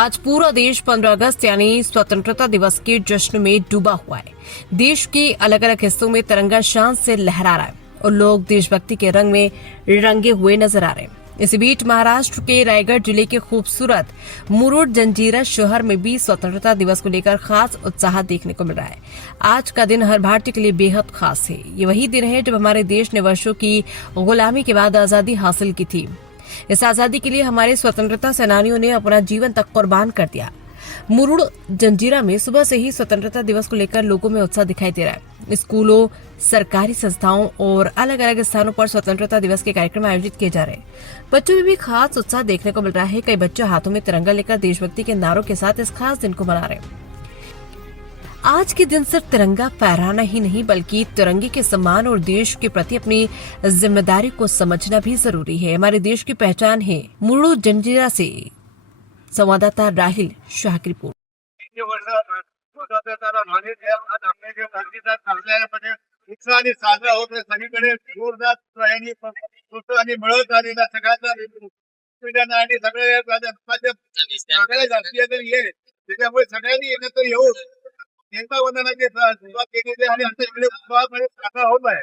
आज पूरा देश 15 अगस्त यानी स्वतंत्रता दिवस के जश्न में डूबा हुआ है। देश के अलग अलग हिस्सों में तिरंगा शान से लहरा रहा है और लोग देशभक्ति के रंग में रंगे हुए नजर आ रहे हैं। इसी बीच महाराष्ट्र के रायगढ़ जिले के खूबसूरत मुरुड जंजीरा शहर में भी स्वतंत्रता दिवस को लेकर खास उत्साह देखने को मिल रहा है। आज का दिन हर भारतीय के लिए बेहद खास है। ये वही दिन है जब हमारे देश ने वर्षों की गुलामी के बाद आजादी हासिल की थी। इस आजादी के लिए हमारे स्वतंत्रता सेनानियों ने अपना जीवन तक कुर्बान कर दिया। मुरुड जंजीरा में सुबह से ही स्वतंत्रता दिवस को लेकर लोगों में उत्साह दिखाई दे रहा है। स्कूलों, सरकारी संस्थाओं और अलग अलग स्थानों पर स्वतंत्रता दिवस के कार्यक्रम आयोजित किए जा रहे हैं। बच्चों में भी खास उत्साह देखने को मिल रहा है। कई बच्चे हाथों में तिरंगा लेकर देशभक्ति के नारों के साथ इस खास दिन को मना रहे हैं। आज के दिन सिर्फ तिरंगा फहराना ही नहीं बल्कि तिरंगे के सम्मान और देश के प्रति अपनी जिम्मेदारी को समझना भी जरूरी है। हमारे देश की पहचान है। मुरुड जंजीरा से संवाददाता राहिल शाह की रिपोर्ट। उत्साहाने साजरा होत आहे सगळीकडे जोरदार तयारी उत्साहाने मिळत आलेला सगळ्याचा सुविधा आणि सगळ्या जास्तीय जर येईल त्याच्यामुळे सगळ्यांनी एकत्र येऊन एकता वंदनाची सुरुवात केलेली आणि आता इकडे उत्साहामध्ये साजरा होत आहे।